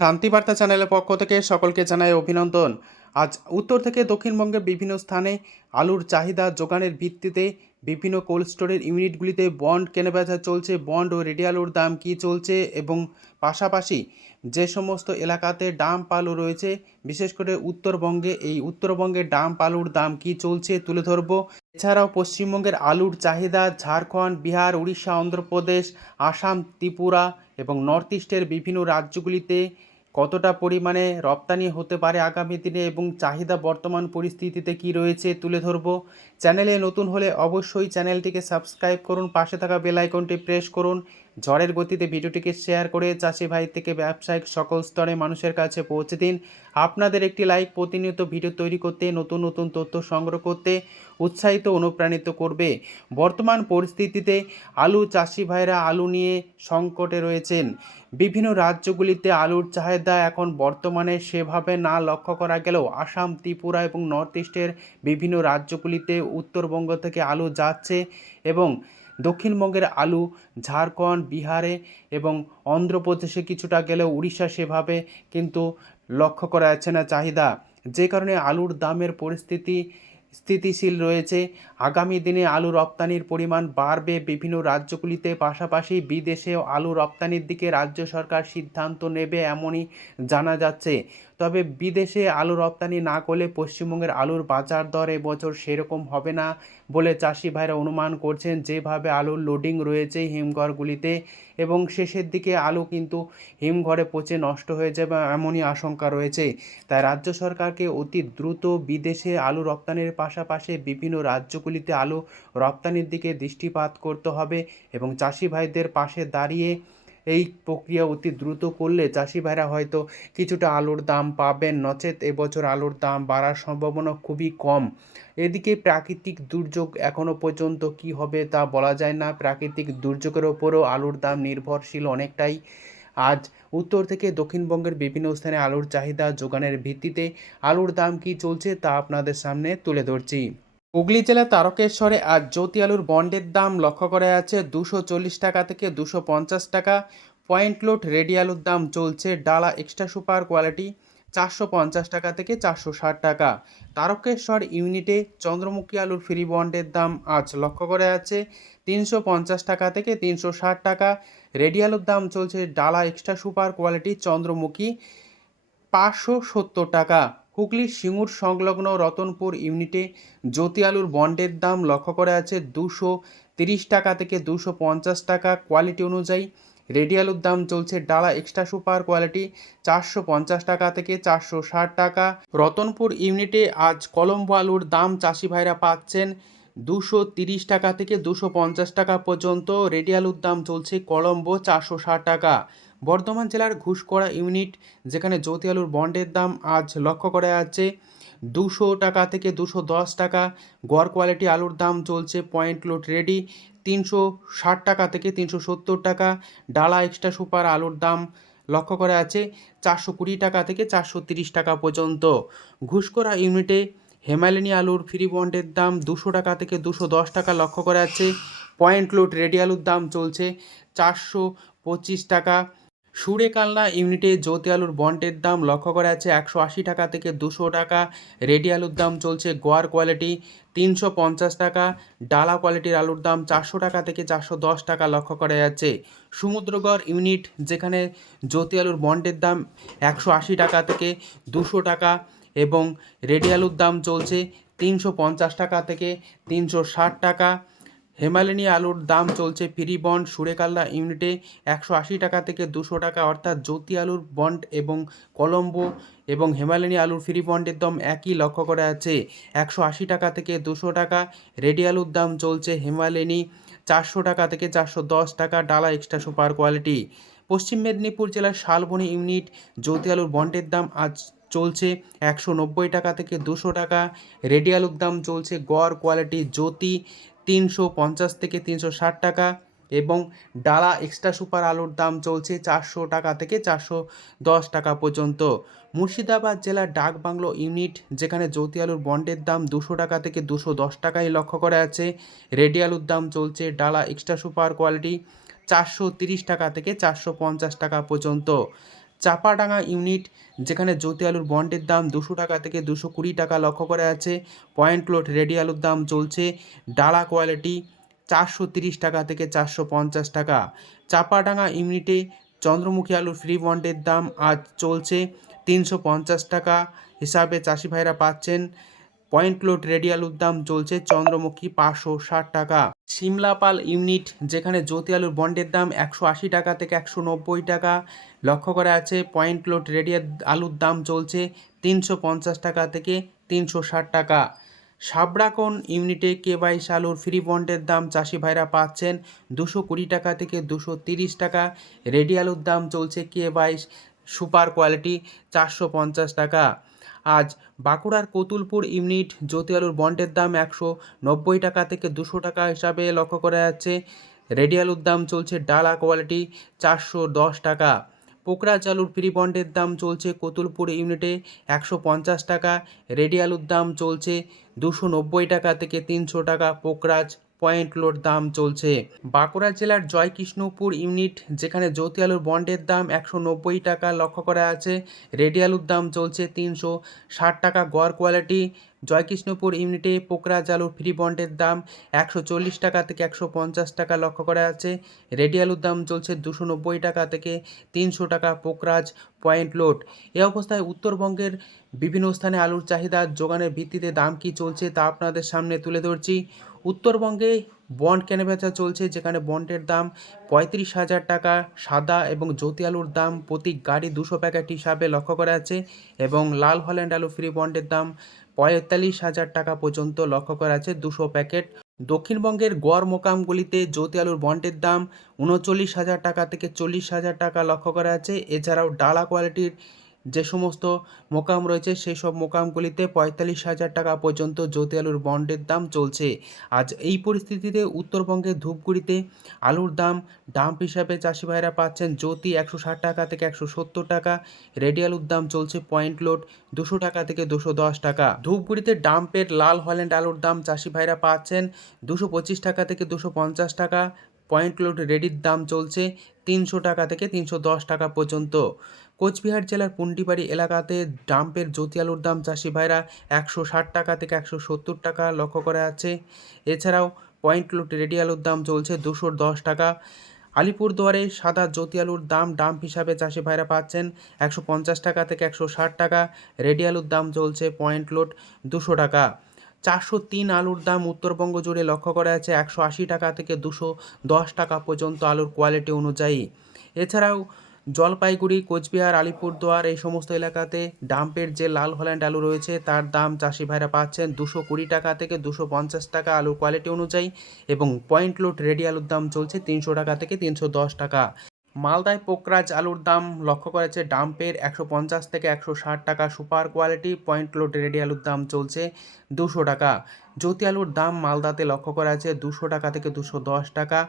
শান্তিবার্তা চ্যানেলের পক্ষ থেকে সকলকে জানাই অভিনন্দন। আজ উত্তর থেকে দক্ষিণবঙ্গের বিভিন্ন স্থানে আলুর চাহিদা যোগানের ভিত্তিতে বিভিন্ন কোল্ড স্টোরের ইউনিটগুলিতে বন্ড কেনাবেচা চলছে। বন্ড ও রেডি আলুর দাম কী চলছে এবং পাশাপাশি যে সমস্ত এলাকাতে ডাম্প আলু রয়েছে, বিশেষ করে উত্তরবঙ্গে, এই উত্তরবঙ্গের ডাম্প আলুর দাম কী চলছে তুলে ধরব। এছাড়াও পশ্চিমবঙ্গের আলুর চাহিদা ঝাড়খণ্ড, বিহার, উড়িষ্যা, অন্ধ্রপ্রদেশ, আসাম, ত্রিপুরা এবং নর্থ ইস্টের বিভিন্ন রাজ্যগুলিতে কতটা পরিমাণে রপ্তানি হতে পারে আগামী দিনে এবং চাহিদা বর্তমান পরিস্থিতিতে কি রয়েছে তুলে ধরব। চ্যানেলে নতুন হলে অবশ্যই চ্যানেলটিকে সাবস্ক্রাইব করুন, পাশে থাকা বেল আইকনটি প্রেস করুন। ঝড়ের গতিতে ভিডিওটিকে শেয়ার করে চাষি ভাই থেকে ব্যবসায়িক সকল স্তরে মানুষের কাছে পৌঁছে দিন। আপনাদের একটি লাইক প্রতিনিয়ত ভিডিও তৈরি করতে, নতুন নতুন তথ্য সংগ্রহ করতে উৎসাহিত অনুপ্রাণিত করবে। বর্তমান পরিস্থিতিতে আলু চাষি ভাইরা আলু নিয়ে সংকটে রয়েছেন। বিভিন্ন রাজ্যগুলিতে আলুর চাহিদা এখন বর্তমানে সেভাবে না লক্ষ্য করা গেলেও আসাম, ত্রিপুরা এবং নর্থ ইস্টের বিভিন্ন রাজ্যগুলিতে উত্তরবঙ্গ থেকে আলু যাচ্ছে এবং দক্ষিণবঙ্গের আলু ঝাড়খণ্ড, বিহারে এবং অন্ধ্রপ্রদেশে কিছুটা গেলেও উড়িষ্যা সেভাবে কিন্তু লক্ষ্য করা যাচ্ছে না চাহিদা, যে কারণে আলুর দামের পরিস্থিতি স্থিতিশীল রয়েছে। আগামী দিনে আলু রপ্তানির পরিমাণ বাড়বে বিভিন্ন রাজ্যগুলিতে, পাশাপাশি বিদেশেও আলু রপ্তানির দিকে রাজ্য সরকার সিদ্ধান্ত নেবে এমনই জানা যাচ্ছে। তবে বিদেশে আলু রপ্তানি না করলে পশ্চিমবঙ্গের আলুর বাজার দর এবছর সেরকম হবে না বলে চাষি ভাইরা অনুমান করছেন। যেভাবে আলুর লোডিং রয়েছে হিমঘরগুলিতে এবং শেষের দিকে আলু কিন্তু হিমঘরে পচে নষ্ট হয়ে যাবে এমনই আশঙ্কা রয়েছে। তাই রাজ্য সরকারকে অতি দ্রুত বিদেশে আলু রপ্তানির পাশাপাশি বিভিন্ন রাজ্যগুলিতে আলু রপ্তানির দিকে দৃষ্টিপাত করতে হবে এবং চাষি ভাইদের পাশে দাঁড়িয়ে এই প্রক্রিয়া অতি দ্রুত করলে চাষি ভাইরা হয়তো কিছুটা আলুর দাম পাবেন, নচেত এবছর আলুর দাম বাড়ার সম্ভাবনা খুবই কম। এদিকে প্রাকৃতিক দুর্যোগ এখনও পর্যন্ত কি হবে তা বলা যায় না। প্রাকৃতিক দুর্যোগের ওপরও আলুর দাম নির্ভরশীল অনেকটাই। আজ উত্তর থেকে দক্ষিণবঙ্গের বিভিন্ন স্থানে আলুর চাহিদা যোগানের ভিত্তিতে আলুর দাম কী চলছে তা আপনাদের সামনে তুলে ধরছি। হুগলি জেলার তারকেশ্বরে আজ জ্যোতি আলুর বন্ডের দাম লক্ষ্য করা যাচ্ছে 240 টাকা থেকে 250 টাকা। পয়েন্ট লোড রেডি আলুর দাম চলছে ডালা এক্সট্রা সুপার কোয়ালিটি 450 টাকা থেকে 460 টাকা। তারকেশ্বর ইউনিটে চন্দ্রমুখী আলুর ফ্রি বন্ডের দাম আজ লক্ষ্য করা যাচ্ছে 350 টাকা থেকে 360 টাকা। রেডি আলুর দাম চলছে ডালা এক্সট্রা সুপার কোয়ালিটি চন্দ্রমুখী 570 টাকা। হুগলির সিঙ্গুর সংলগ্ন রতনপুর ইউনিটে জ্যোতি আলুর বন্ডের দাম লক্ষ্য করা আছে 230 টাকা থেকে 250 টাকা কোয়ালিটি অনুযায়ী। রেডি আলুর দাম চলছে ডালা এক্সট্রা সুপার কোয়ালিটি 450 টাকা থেকে 460 টাকা। রতনপুর ইউনিটে আজ কলম্বো আলুর দাম চাষি ভাইরা পাচ্ছেন 230 টাকা থেকে 250 টাকা পর্যন্ত। রেডি আলুর দাম চলছে কলম্বো 460 টাকা। বর্ধমান জেলার ঘুষকরা ইউনিট, যেখানে জ্যোতি আলুর বন্ডের দাম আজ লক্ষ্য করা যাচ্ছে 200 টাকা থেকে 210 টাকা। গড় কোয়ালিটি আলুর দাম চলছে পয়েন্ট লোড রেডি 360 টাকা থেকে 370 টাকা। ডালা এক্সট্রা সুপার আলুর দাম লক্ষ্য করা আছে 420 টাকা থেকে 430 টাকা পর্যন্ত। ঘুষকরা ইউনিটে হেমালিনী আলুর ফ্রি বন্ডের দাম 200 টাকা থেকে 210 টাকা লক্ষ্য করা যাচ্ছে। পয়েন্ট লোড রেডি আলুর দাম চলছে 425 টাকা। সুরেকালনা ইউনিটে জ্যোতি আলুর বন্ডের দাম লক্ষ্য করা যাচ্ছে 180 টাকা থেকে 200 টাকা। রেডি আলুর দাম চলছে গোয়ার কোয়ালিটি 350 টাকা। ডালা কোয়ালিটির আলুর দাম 400 টাকা থেকে 410 টাকা লক্ষ্য করা যাচ্ছে। সমুদ্রগড় ইউনিট, যেখানে জ্যোতি আলুর বন্ডের দাম 180 টাকা থেকে 200 টাকা এবং রেডি আলুর দাম চলছে 350 টাকা থেকে 360 টাকা। হেমালিনী আলুর দাম চলছে ফ্রি বন্ড সুরেকালনা ইউনিটে 180 টাকা থেকে 200 টাকা, অর্থাৎ জ্যোতি আলুর বন্ড এবং কলম্বো এবং হেমালিনী আলুর ফ্রি বন্ডের দাম একই লক্ষ্য করা যাচ্ছে 180 টাকা থেকে 200 টাকা। রেডি আলুর দাম চলছে হেমালিনী 400 টাকা থেকে 410 টাকা। ডালা এক্সট্রা সুপার কোয়ালিটি। পশ্চিম মেদিনীপুর জেলার শালবনী ইউনিট জ্যোতি আলুর বন্ডের দাম আজ চলছে 190 টাকা থেকে 200 টাকা। রেডি আলুর দাম চলছে গড় কোয়ালিটি জ্যোতি 350 থেকে 360 টাকা এবং ডালা এক্সট্রা সুপার আলুর দাম চলছে 400 টাকা থেকে 410 টাকা পর্যন্ত। মুর্শিদাবাদ জেলার ডাকবাংলো ইউনিট, যেখানে জ্যোতি আলুর বন্ডের দাম 200 টাকা থেকে 210 টাকায় লক্ষ্য করা আছে। রেডি আলুর দাম চলছে ডালা এক্সট্রা সুপার কোয়ালিটি 430 টাকা থেকে 450 টাকা পর্যন্ত। চাপাডাঙ্গা ইউনিট, যেখানে জ্যোতি আলুর বন্ডের দাম 200 টাকা থেকে 220 টাকা লক্ষ্য করা আছে। পয়েন্ট লোড রেডি আলুর দাম চলছে ডালা কোয়ালিটি 430 টাকা থেকে 450 টাকা। চাপাডাঙ্গা ইউনিটে চন্দ্রমুখী আলুর ফ্রি বন্ডের দাম আজ চলছে 350 টাকা হিসাবে চাষি ভাইরা পাচ্ছেন। পয়েন্ট লোড রেডি আলুর দাম চলছে চন্দ্রমুখী 560 টাকা। সিমলাপাল ইউনিট, যেখানে জ্যোতি আলুর বন্ডের দাম 180 টাকা থেকে 190 টাকা লক্ষ্য করা আছে। পয়েন্ট লোড রেডি আলুর দাম চলছে 350 টাকা থেকে 360 টাকা। সাবরাকন ইউনিটে কে22 আলুর ফ্রি বন্ডের দাম চাষি ভাইরা পাচ্ছেন 220 টাকা থেকে 230 টাকা। রেডি আলুর দাম চলছে কে22 সুপার কোয়ালিটি 450 টাকা। আজ বাঁকুড়ার কতুলপুর ইউনিট জ্যোতি আলুর বন্ডের দাম 190 টাকা থেকে 200 টাকা হিসাবে লক্ষ্য করা যাচ্ছে। রেডি আলুর দাম চলছে ডালা কোয়ালিটি 410 টাকা। পোকরাজ আলুর ফ্রি বন্ডের দাম চলছে কতুলপুর ইউনিটে 150 টাকা। রেডি আলুর দাম চলছে 290 টাকা থেকে 300 টাকা। পোকরাজ পয়েন্ট লোড দাম চলছে। বাঁকুড়া জেলার জয়কৃষ্ণপুর ইউনিট, যেখানে জ্যোতি আলুর বন্ডের দাম 190 টাকা লক্ষ্য করা আছে। রেডি আলুর দাম চলছে 360 টাকা গড় কোয়ালিটি। জয়কৃষ্ণপুর ইউনিটে পোকরাজ আলুর ফ্রি বন্ডের দাম 140 টাকা থেকে 150 টাকা লক্ষ্য করা আছে। রেডি আলুর দাম চলছে 290 টাকা থেকে 300 টাকা। Pokhraj point load. এ অবস্থায় উত্তরবঙ্গের বিভিন্ন স্থানে আলুর চাহিদা যোগানের ভিত্তিতে দাম কি চলছে তা আপনাদের সামনে তুলে ধরছি। উত্তরবঙ্গে বন্ড কেনাবেচা চলছে, যেখানে বন্ডের দাম 35,000 টাকা সাদা এবং জ্যোতি আলুর দাম প্রতি গাড়ি 200 প্যাকেট হিসাবে লক্ষ্য করা আছে এবং লাল হল্যান্ড আলু ফ্রি বন্ডের দাম 45,000 টাকা পর্যন্ত লক্ষ্য করা আছে 200 প্যাকেট। দক্ষিণবঙ্গের গড় মোকামগুলিতে জ্যোতি আলুর বন্ডের দাম 39,000 টাকা থেকে 40,000 টাকা লক্ষ্য করা আছে। এছাড়াও ডালা কোয়ালিটির যে সমস্ত মোকাম রয়েছে সেই সব মোকামগুলিতে 45,000 টাকা পর্যন্ত জ্যোতি আলুর বন্ডের দাম চলছে। আজ এই পরিস্থিতিতে উত্তরবঙ্গের ধূপগুড়িতে আলুর দাম ডাম্প হিসাবে চাষি ভাইরা পাচ্ছেন জ্যোতি 160 টাকা থেকে 170 টাকা। রেডি আলুর দাম চলছে পয়েন্ট লোড 200 টাকা থেকে 210 টাকা। ধূপগুড়িতে ডাম্পের লাল হল্যান্ড আলুর দাম চাষি ভাইরা পাচ্ছেন 225 টাকা থেকে 250 টাকা। পয়েন্ট লোড রেডির দাম চলছে 300 টাকা থেকে 310 টাকা পর্যন্ত। কোচবিহার জেলার পুন্ডিবাড়ি এলাকাতে ডাম্পের জ্যোতি আলুর দাম চাষি ভাইরা 160 টাকা থেকে 170 টাকা লক্ষ্য করা আছে। এছাড়াও পয়েন্ট লোড রেডি আলুর দাম চলছে 210 টাকা। আলিপুরদুয়ারে সাদা জ্যোতি আলুর দাম ডাম্প হিসাবে চাষি ভাইরা পাচ্ছেন 150 টাকা থেকে 160 টাকা। রেডি আলুর দাম চলছে পয়েন্ট লোড 200 টাকা। 403 আলুর দাম উত্তরবঙ্গ জুড়ে লক্ষ্য করা আছে 180 টাকা থেকে 210 টাকা পর্যন্ত আলুর কোয়ালিটি অনুযায়ী। এছাড়াও জলপাইগুড়ি, কোচবিহার, আলিপুরদুয়ার এই সমস্ত এলাকাতে ডাম্পের যে লাল হল্যান্ড আলু রয়েছে তার দাম চাষি ভাইরা পাচ্ছেন 220 টাকা থেকে 250 টাকা আলুর কোয়ালিটি অনুযায়ী এবং পয়েন্ট লোড রেডি আলুর দাম চলছে 300 টাকা থেকে 310 টাকা। মালদায় পোকরাজ আলুর দাম লক্ষ্য করেছে ডাম্পের 150 থেকে 160 টাকা super quality. Point load ready আলুর দাম চলছে 200 টাকা। জ্যোতি আলুর দাম মালদাতে লক্ষ্য করা আছে 200 টাকা থেকে 210 টাকা।